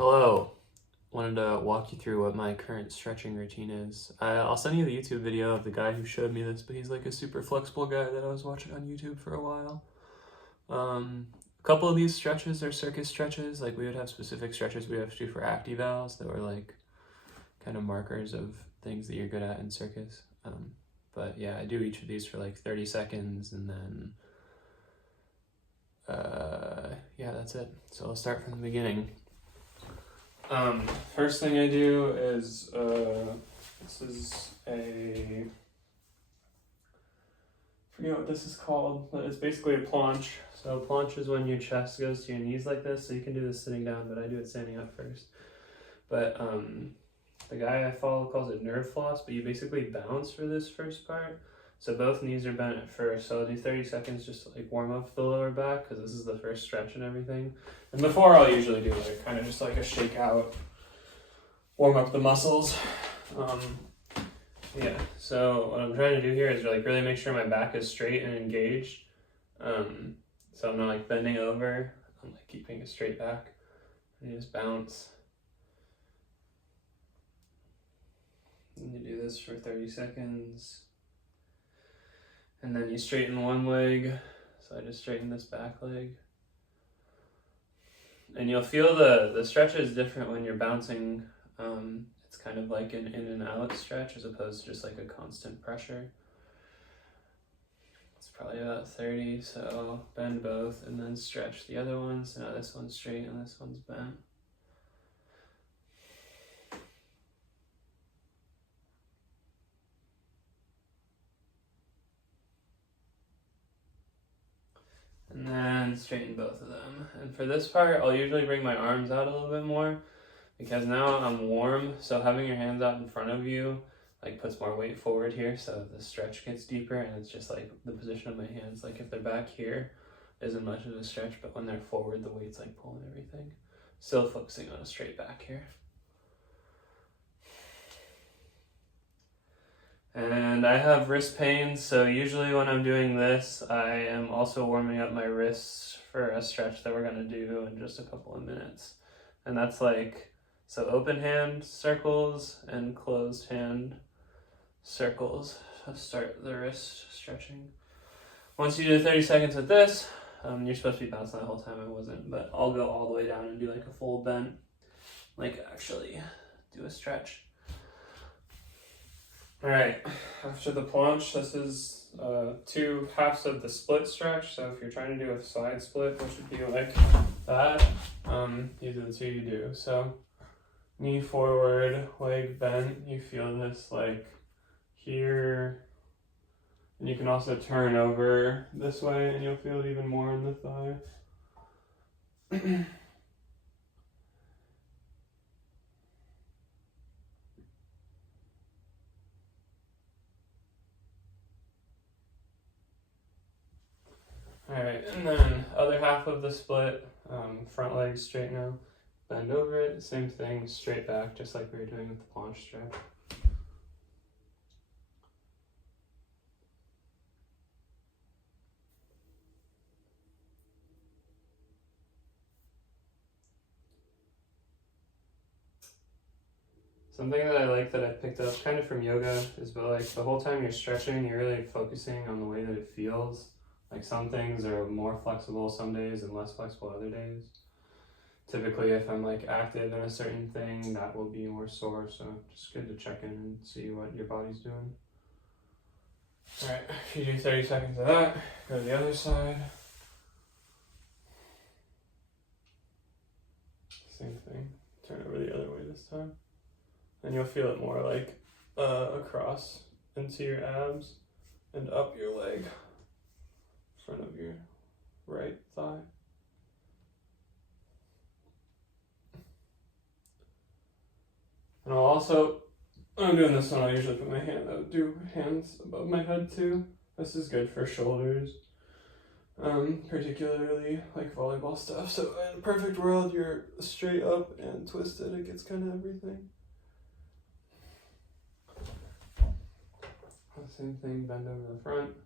Hello. Wanted to walk you through what my current stretching routine is. I'll send you the YouTube video of the guy who showed me this, but he's like a super flexible guy that I was watching on YouTube for a while. A couple of these stretches are circus stretches. Like we would have specific stretches we have to do for activals that were like kind of markers of things that you're good at in circus. But yeah, I do each of these for like 30 seconds and then yeah, that's it. So I'll start from the beginning. First thing I do is, this is I forget what this is called, but it's basically a planche. So a planche is when your chest goes to your knees like this, so you can do this sitting down, but I do it standing up first. But the guy I follow calls it nerve floss, but you basically bounce for this first part. So both knees are bent at first, so I'll do 30 seconds just to like warm up the lower back, because this is the first stretch and everything. And before I'll usually do like kind of just like a shake out, warm up the muscles. Yeah, so what I'm trying to do here is like really make sure my back is straight and engaged. So I'm not like bending over, I'm like keeping a straight back. And you just bounce. And you do this for 30 seconds. And then you straighten one leg. So I just straighten this back leg. And you'll feel the stretch is different when you're bouncing. It's kind of like an in and out stretch as opposed to just like a constant pressure. It's probably about 30, so bend both and then stretch the other one. So now this one's straight and this one's bent. And then straighten both of them. And for this part, I'll usually bring my arms out a little bit more because now I'm warm. So having your hands out in front of you like puts more weight forward here. So the stretch gets deeper and it's just like the position of my hands. Like if they're back here, isn't much of a stretch, but when they're forward, the weight's like pulling everything. Still focusing on a straight back here. And I have wrist pain, so usually when I'm doing this, I am also warming up my wrists for a stretch that we're gonna do in just a couple of minutes. And that's like, so open hand circles and closed hand circles to start the wrist stretching. Once you do 30 seconds with this, you're supposed to be bouncing the whole time, I wasn't, but I'll go all the way down and do like a full bend, like actually do a stretch. All right, after the planche, this is 2 halves of the split stretch. So if you're trying to do a side split, which would be like that, these are the 2 you do. So knee forward, leg bent, you feel this like here. And you can also turn over this way and you'll feel it even more in the thigh. Alright, and then other half of the split, front leg straight now, bend over it, same thing, straight back, just like we were doing with the planche stretch. Something that I like that I picked up kind of from yoga is, but like the whole time you're stretching, you're really focusing on the way that it feels. Like some things are more flexible some days and less flexible other days. Typically, if I'm like active in a certain thing, that will be more sore. So just good to check in and see what your body's doing. All right, if you do 30 seconds of that, go to the other side. Same thing, turn over the other way this time. And you'll feel it more like across into your abs and up your leg. Front of your right thigh. And I'll also, when I'm doing this one, I'll usually put my hand, I'll do hands above my head too. This is good for shoulders, particularly like volleyball stuff. So in a perfect world, you're straight up and twisted. It gets kind of everything. Same thing, bend over the front.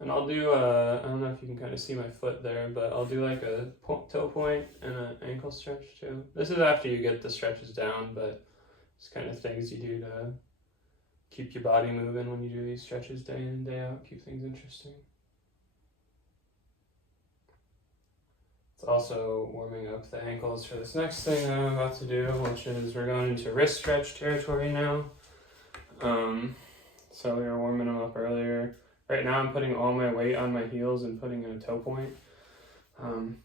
And I'll do, I don't know if you can kind of see my foot there, but I'll do like a toe point and an ankle stretch too. This is after you get the stretches down, but it's kind of things you do to keep your body moving when you do these stretches day in and day out, keep things interesting. It's also warming up the ankles for this next thing I'm about to do, which is we're going into wrist stretch territory now. So we were warming them up earlier. Right now I'm putting all my weight on my heels and putting in a toe point.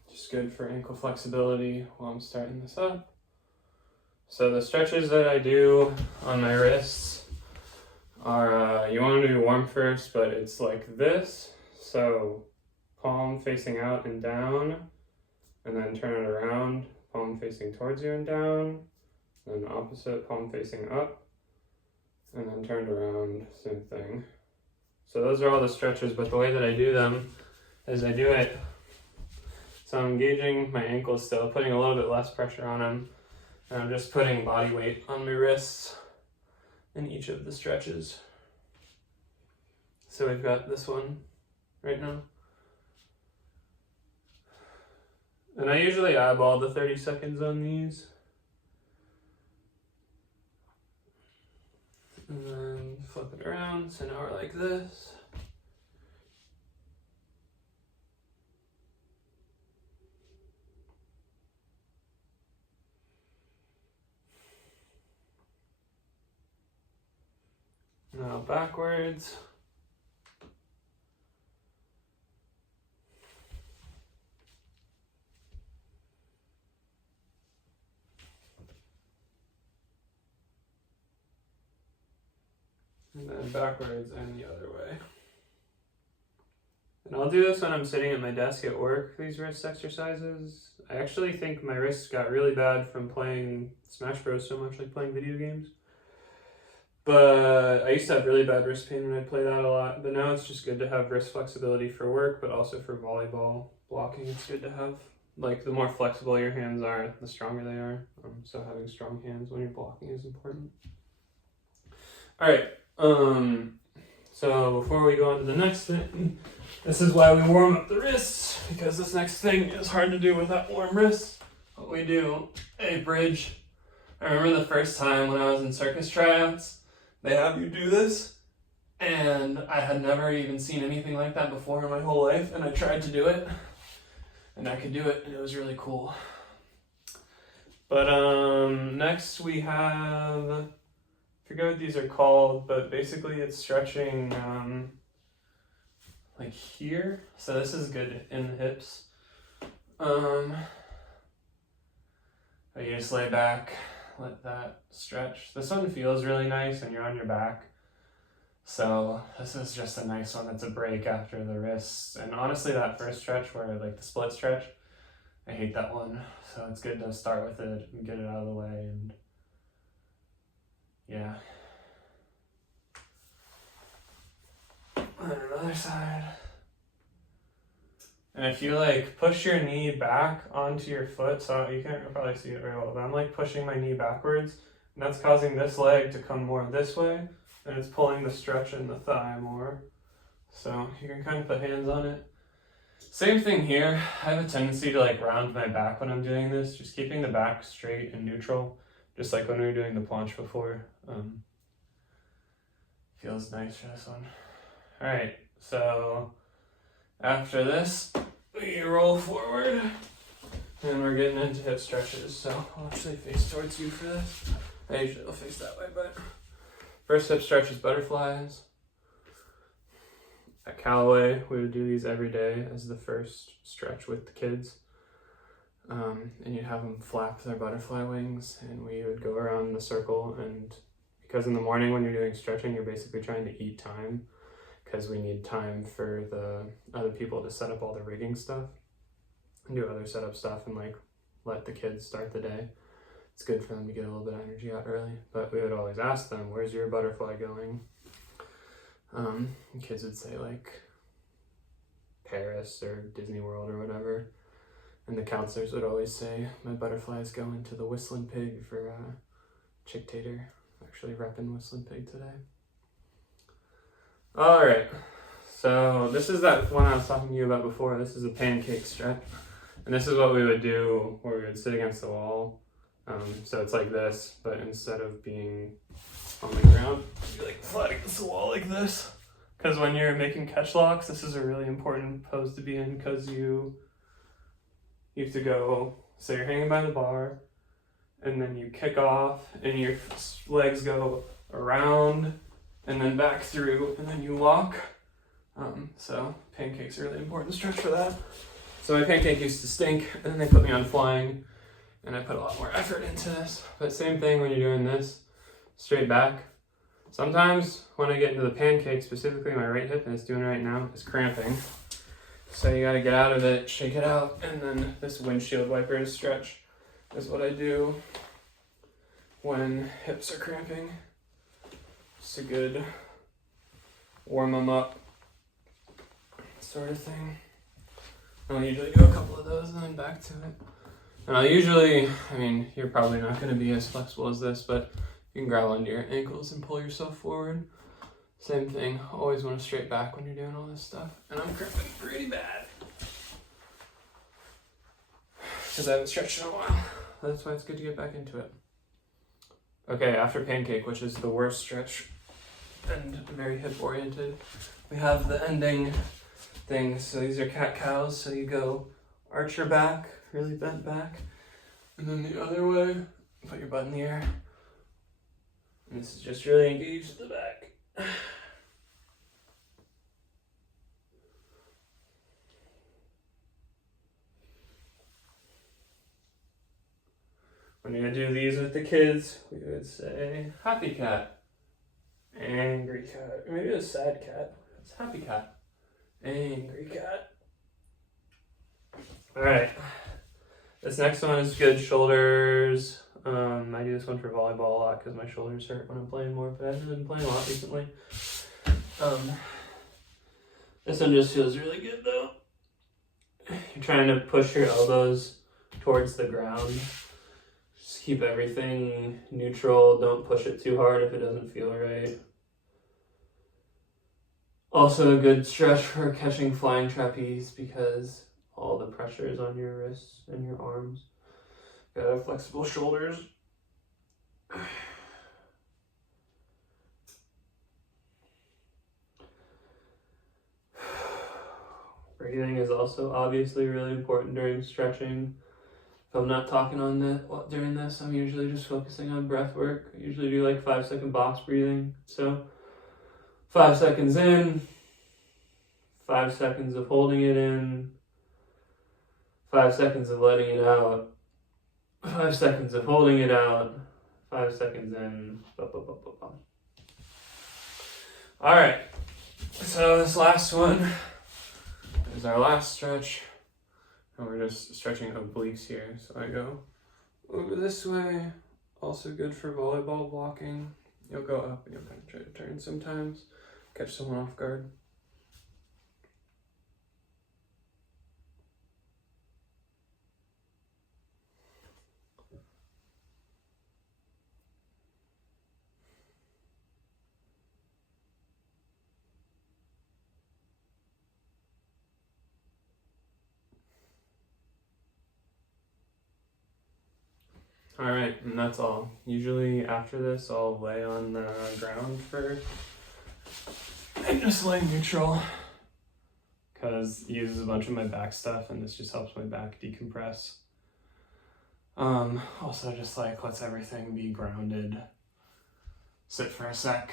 Just good for ankle flexibility while I'm starting this up. So the stretches that I do on my wrists are, you want to do warm first, but it's like this. So palm facing out and down, and then turn it around, palm facing towards you and down, then opposite, palm facing up, and then turned around, same thing. So those are all the stretches, but the way that I do them is I do it, so I'm engaging my ankles still, putting a little bit less pressure on them, and I'm just putting body weight on my wrists in each of the stretches. So we've got this one right now. And I usually eyeball the 30 seconds on these. And then flip it around, so now we're like this. Now backwards. And then backwards and the other way. And I'll do this when I'm sitting at my desk at work, these wrist exercises. I actually think my wrists got really bad from playing Smash Bros so much, like playing video games. But I used to have really bad wrist pain when I play that a lot. But now it's just good to have wrist flexibility for work, but also for volleyball blocking. It's good to have, like, the more flexible your hands are, the stronger they are. So having strong hands when you're blocking is important. All right. So before we go on to the next thing, this is why we warm up the wrists, because this next thing is hard to do without warm wrists. But we do a bridge. I remember the first time when I was in circus tryouts, they have you do this, and I had never even seen anything like that before in my whole life, and I tried to do it, and I could do it, and it was really cool. But next we have, I forget what these are called, but basically it's stretching like here. So this is good in the hips. You just lay back, let that stretch. This one feels really nice and you're on your back. So this is just a nice one. It's a break after the wrists. And honestly, that first stretch where like the split stretch, I hate that one. So it's good to start with it and get it out of the way, and yeah. On another side. And if you like push your knee back onto your foot, so you can't probably see it very well, but I'm like pushing my knee backwards, and that's causing this leg to come more this way, and it's pulling the stretch in the thigh more. So you can kind of put hands on it. Same thing here. I have a tendency to like round my back when I'm doing this, just keeping the back straight and neutral, just like when we were doing the planche before. Feels nice for this one. All right, so after this, we roll forward, and we're getting into hip stretches. So I'll actually face towards you for this. I usually will face that way, but first hip stretch is butterflies. At Callaway, we would do these every day as the first stretch with the kids. And you'd have them flap their butterfly wings, and we would go around the circle. And because in the morning when you're doing stretching, you're basically trying to eat time, because we need time for the other people to set up all the rigging stuff and do other setup stuff and like let the kids start the day. It's good for them to get a little bit of energy out early. But we would always ask them, where's your butterfly going? And kids would say like Paris or Disney World or whatever. And the counselors would always say, my butterfly is going to the Whistling Pig for Chick Tater. Actually repping Whistling Pig today. All right, So this is that one I was talking to you about before. This is a pancake stretch. And this is what we would do where we would sit against the wall. So it's like this, but instead of being on the ground, you'd be like flat against the wall like this. Because when you're making catch locks, this is a really important pose to be in because you have to go, so you're hanging by the bar, and then you kick off, and your legs go around, and then back through, and then you walk. So pancake's a really important stretch for that. So my pancake used to stink, and then they put me on flying, and I put a lot more effort into this. But same thing when you're doing this, straight back. Sometimes when I get into the pancake, specifically my right hip, and it's doing it right now, is cramping. So you gotta get out of it, shake it out, and then this windshield wiper stretch is what I do when hips are cramping. It's a good warm them up sort of thing. I'll usually do a couple of those and then back to it. And I'll usually, I mean, you're probably not gonna be as flexible as this, but you can grab onto your ankles and pull yourself forward. Same thing, always want to straight back when you're doing all this stuff. And I'm cramping pretty bad. Because I haven't stretched in a while. That's why it's good to get back into it. Okay, after pancake, which is the worst stretch and very hip oriented, we have the ending things. So these are cat-cows, so you go arch your back, really bent back, and then the other way, put your butt in the air. And this is just really engaged the back. When you do these with the kids, we would say happy cat, angry cat, or maybe a sad cat. It's happy cat, angry cat. All right, this next one is good shoulders. I do this one for volleyball a lot because my shoulders hurt when I'm playing more, but I haven't been playing a lot recently. This one just feels really good though. You're trying to push your elbows towards the ground. Just keep everything neutral. Don't push it too hard if it doesn't feel right. Also a good stretch for catching flying trapeze because all the pressure is on your wrists and your arms. Gotta have flexible shoulders. Breathing is also obviously really important during stretching. If I'm not talking on that during this, I'm usually just focusing on breath work. I usually do like 5-second box breathing. So 5 seconds in, 5 seconds of holding it in, 5 seconds of letting it out, 5 seconds of holding it out, 5 seconds in. All right, so this last one is our last stretch, and we're just stretching obliques here. So I go over this way, also good for volleyball blocking. You'll go up and you'll kind of try to turn sometimes, catch someone off guard. All right, and that's all. Usually after this, I'll lay on the ground and just lay neutral because it uses a bunch of my back stuff and this just helps my back decompress. Also just like lets everything be grounded. Sit for a sec,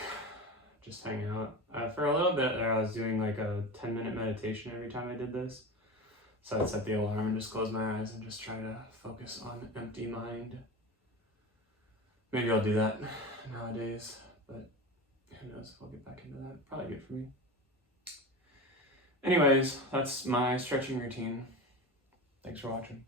just hang out. For a little bit there, I was doing like a 10-minute meditation every time I did this. So I'd set the alarm and just close my eyes and just try to focus on empty mind. Maybe I'll do that nowadays, but who knows if I'll get back into that. Probably good for me. Anyways, that's my stretching routine. Thanks for watching.